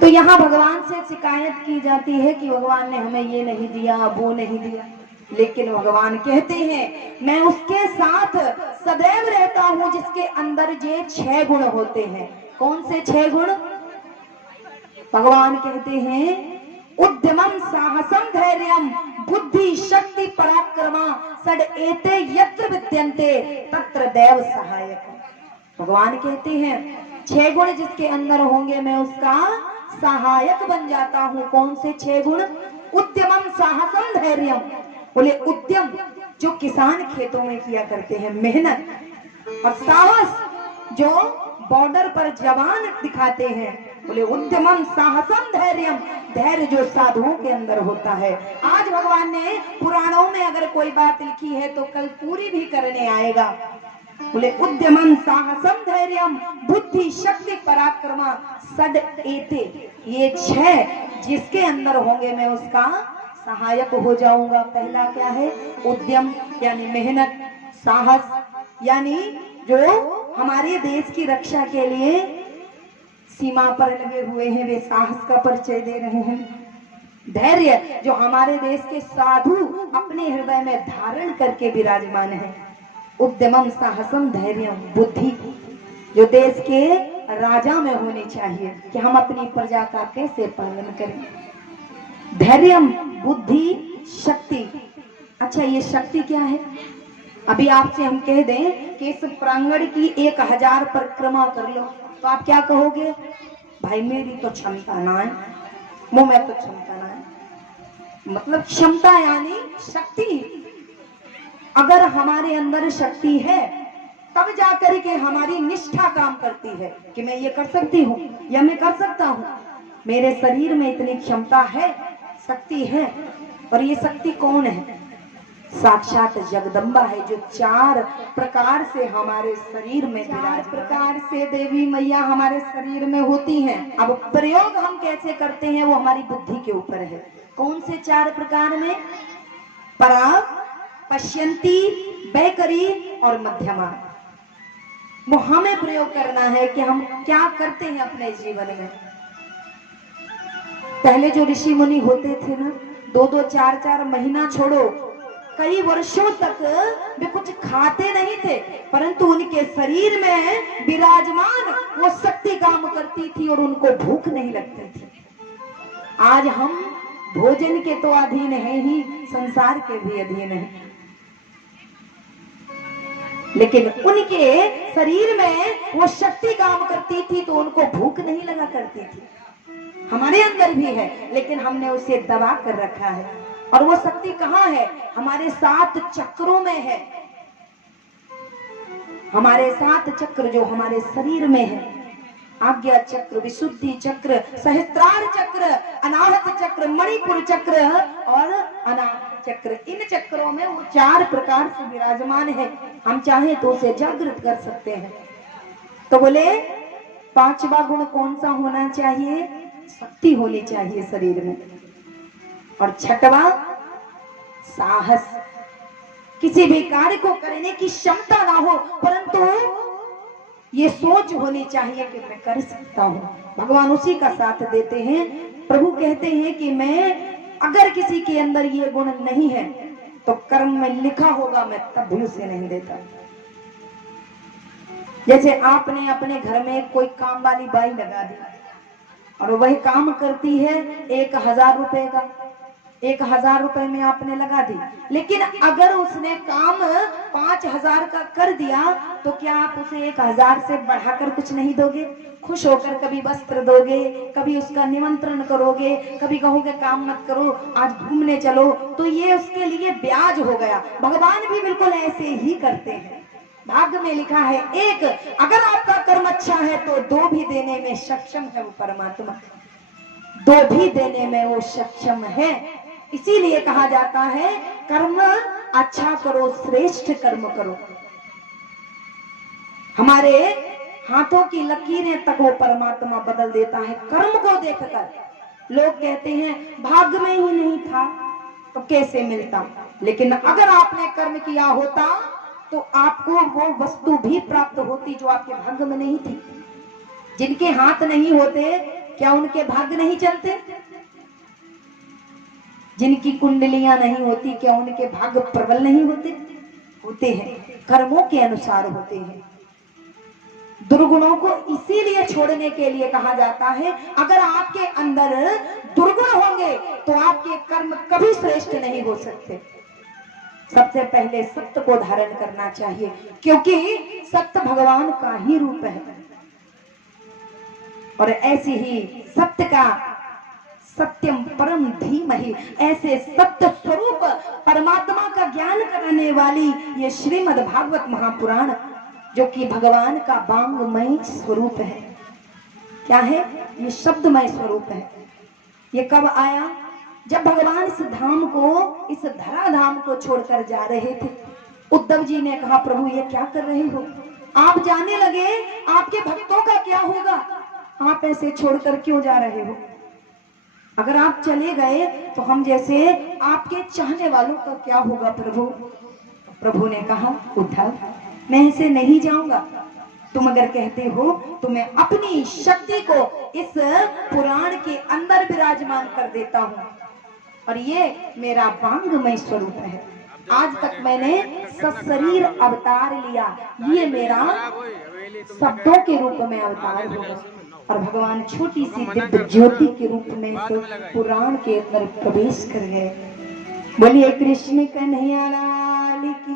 तो यहाँ भगवान से शिकायत की जाती है कि भगवान ने हमें ये नहीं दिया, वो नहीं दिया, लेकिन भगवान कहते हैं मैं उसके साथ सदैव रहता हूं जिसके अंदर ये 6 गुण होते हैं। कौन से 6 गुण? भगवान कहते हैं उद्यमम साहसम धैर्यम बुद्धि शक्ति पराक्रमा षड एते यत्र विद्यन्ते तत्र देव सहायक। भगवान कहते हैं 6 गुण जिसके अंदर होंगे मैं उसका सहायक बन जाता हूं। कौन से 6 गुण? उद्यमम साहसम धैर्यम। बोले उद्यम जो किसान खेतों में किया करते हैं मेहनत, और साहस जो बॉर्डर पर जवान दिखाते हैं। बोले उद्यमम साहसम धैर्यम, धैर्य जो साधुओं के अंदर होता है। आज भगवान ने पुराणों में अगर कोई बात लिखी है तो कल पूरी भी करने आएगा। बोले उद्यमम साहसम धैर्यम बुद्धि शक्ति पराक्रमा षड एते, ये 6 जिसके अंदर होंगे मैं उसका सहायक हो जाऊंगा। पहला क्या है? उद्यम यानी मेहनत, साहस यानी जो हमारे देश की रक्षा के लिए सीमा पर लगे हुए हैं वे साहस का परिचय दे रहे हैं। धैर्य जो हमारे देश के साधु अपने हृदय में धारण करके विराजमान है। उद्यमम साहसम धैर्यम बुद्धि जो देश के राजा में होनी चाहिए कि हम अपनी प्रजा का कैसे पालन करें। धैर्यम बुद्धि शक्ति। अच्छा ये शक्ति क्या है? अभी आपसे हम कह दें कि इस प्रांगण की 1000 परिक्रमा कर लो तो आप क्या कहोगे? भाई मेरी तो क्षमता ना है, मुंह में तो क्षमता ना है। मतलब क्षमता यानी शक्ति। अगर हमारे अंदर शक्ति है तब जाकर के हमारी निष्ठा काम करती है कि मैं ये कर सकती हूँ या मैं कर सकता हूँ। मेरे शरीर में इतनी क्षमता है, शक्ति है। और ये शक्ति कौन है? साक्षात जगदम्बा है जो 4 प्रकार से हमारे शरीर में, 4 प्रकार से देवी मैया हमारे शरीर में होती हैं। अब प्रयोग हम कैसे करते हैं वो हमारी बुद्धि के ऊपर है। कौन से 4 प्रकार में? परा, पश्यंती, बैकरी और मध्यमा। वो हमें प्रयोग करना है कि हम क्या करते हैं अपने जीवन में। पहले जो ऋषि मुनि होते थे ना 2-2, 4-4 महीना छोड़ो कई वर्षों तक वे कुछ खाते नहीं थे, परंतु उनके शरीर में विराजमान वो शक्ति काम करती थी और उनको भूख नहीं लगती थी। आज हम भोजन के तो अधीन है ही, संसार के भी अधीन है, लेकिन उनके शरीर में वो शक्ति काम करती थी तो उनको भूख नहीं लगा करती थी। हमारे अंदर भी है लेकिन हमने उसे दबा कर रखा है। और वो शक्ति कहाँ है? हमारे 7 चक्रों में है। हमारे 7 चक्र जो हमारे शरीर में है, आज्ञा चक्र, विशुद्धि चक्र, सहस्त्रार चक्र, अनाहत चक्र, मणिपुर चक्र और अनाहत चक्र। इन चक्रों में वो 4 प्रकार से विराजमान है। हम चाहे तो उसे जागृत कर सकते हैं। तो बोले 5वां गुण कौन सा होना चाहिए? शक्ति होनी चाहिए शरीर में। और 6वां साहस, किसी भी कार्य को करने की क्षमता ना हो परंतु ये सोच होनी चाहिए कि मैं कर सकता हूँ। भगवान उसी का साथ देते हैं। प्रभु कहते हैं कि मैं अगर किसी के अंदर ये गुण नहीं है तो कर्म में लिखा होगा मैं तब भी उसे नहीं देता। जैसे आपने अपने घर में कोई काम वाली बाई लगा दी और वही काम करती है 1000 रुपए का, 1000 रुपए में आपने लगा दी, लेकिन अगर उसने काम 5000 का कर दिया तो क्या आप उसे 1000 से बढ़ाकर कुछ नहीं दोगे? खुश होकर कभी वस्त्र दोगे, कभी उसका निमंत्रण करोगे, कभी कहोगे काम मत करो आज घूमने चलो, तो ये उसके लिए ब्याज हो गया। भगवान भी बिल्कुल ऐसे ही करते हैं। भाग्य में लिखा है 1, अगर आपका कर्म अच्छा है तो 2 भी देने में सक्षम है वो परमात्मा, 2 भी देने में वो सक्षम है। इसीलिए कहा जाता है कर्म अच्छा करो, श्रेष्ठ कर्म करो। हमारे हाथों की लकीरें तक वो परमात्मा बदल देता है कर्म को देखकर। लोग कहते हैं भाग्य में ही नहीं था तो कैसे मिलता, लेकिन अगर आपने कर्म किया होता तो आपको वो वस्तु भी प्राप्त होती जो आपके भाग्य में नहीं थी। जिनके हाथ नहीं होते क्या उनके भाग्य नहीं चलते? जिनकी कुंडलियां नहीं होती क्या उनके भाग्य प्रबल नहीं होते? होते हैं, कर्मों के अनुसार होते हैं। दुर्गुणों को इसीलिए छोड़ने के लिए कहा जाता है, अगर आपके अंदर दुर्गुण होंगे तो आपके कर्म कभी श्रेष्ठ नहीं हो सकते। सबसे पहले सत्य को धारण करना चाहिए, क्योंकि सत्य भगवान का ही रूप है। और ऐसे ही सत्य का सत्यम परम धीमहि, ऐसे सत्य स्वरूप परमात्मा का ज्ञान कराने वाली ये श्रीमद् भागवत महापुराण, जो कि भगवान का वांगमय स्वरूप है। क्या है? ये शब्दमय स्वरूप है। ये कब आया? जब भगवान इस धाम को, इस धराधाम को छोड़कर जा रहे थे। उद्धव जी ने कहा, प्रभु ये क्या कर रहे हो? आप जाने लगे, आपके भक्तों का क्या होगा? आप ऐसे छोड़कर क्यों जा रहे हो? अगर आप चले गए तो हम जैसे आपके चाहने वालों का क्या होगा प्रभु? प्रभु ने कहा, उद्धव मैं ऐसे नहीं जाऊंगा। तुम अगर कहते हो तो मैं अपनी शक्ति को इस पुराण के अंदर विराजमान कर देता हूँ, और ये मेरा वांगमय स्वरूप है। आज तक मैंने सशरीर अवतार लिया, ये मेरा शब्दों के रूप में अवतार होगा। और भगवान छोटी सी दिव्य ज्योति के रूप में पुराण के अंदर प्रवेश कर गए। बोलिए कृष्ण कन्हैया लाल की।